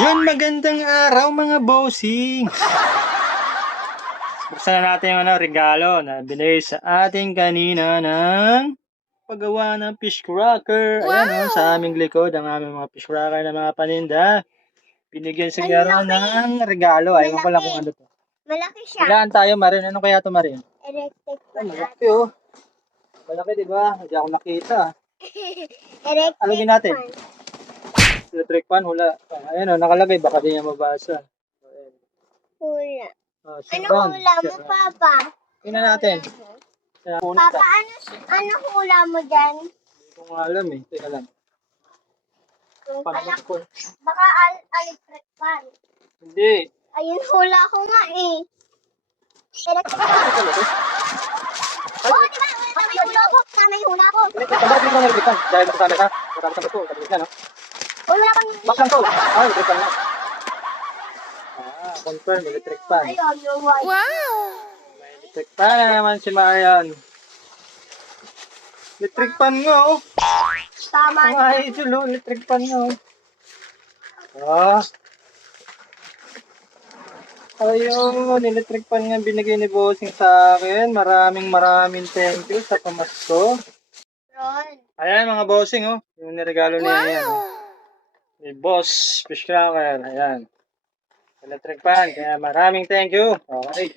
Yun, magandang araw mga bossing. Buksan na natin yung regalo na binigay sa ating kanina ng paggawa ng fish cracker. Ayan sa aming likod ang aming mga fish cracker na mga paninda. Binigyan siguro ng regalo. Ayaw ko lang kung ano to. Malaki siya. Ilaan tayo, Marin. Ano kaya to, Marin? Electric fan. Malaki oh. Malaki, di ba? Hindi ako nakita. Alugin natin. fan. Electric fan, hula. Ayan nakalagay. Baka di niya mabasa. Hula. Sit Ano down. hula mo, Papa? Tingnan natin. Papa, ano hula mo dyan? Hindi ko nga alam eh. Teka lang. Baka electric fan. Hindi. Ayun, hula ko nga eh. Electric fan. Oo, di ba? Tama yung hula ko. Tama yung hula ko. Bakit hindi ko nalipitan? Dahil nakasama ka. Marami ka po. Kabilis na, no? Wala kang... Box lang to. Electric fan lang. Confirm. Electric fan. Ayun, yung white. Wow! May electric fan na naman si Marian. Electric fan nga, oh. Tama. Ang idol, oh. Electric fan nga, oh. Ayun, electric fan nga binigay ni Bossing sa akin. Maraming thank you sa pamasko. Ron. Ayan mga Bossing, oh. Yung niregalo niya yan. Oh. Ni Boss Fish Cracker. Ayan. Electric fan. Kaya maraming thank you. Okay.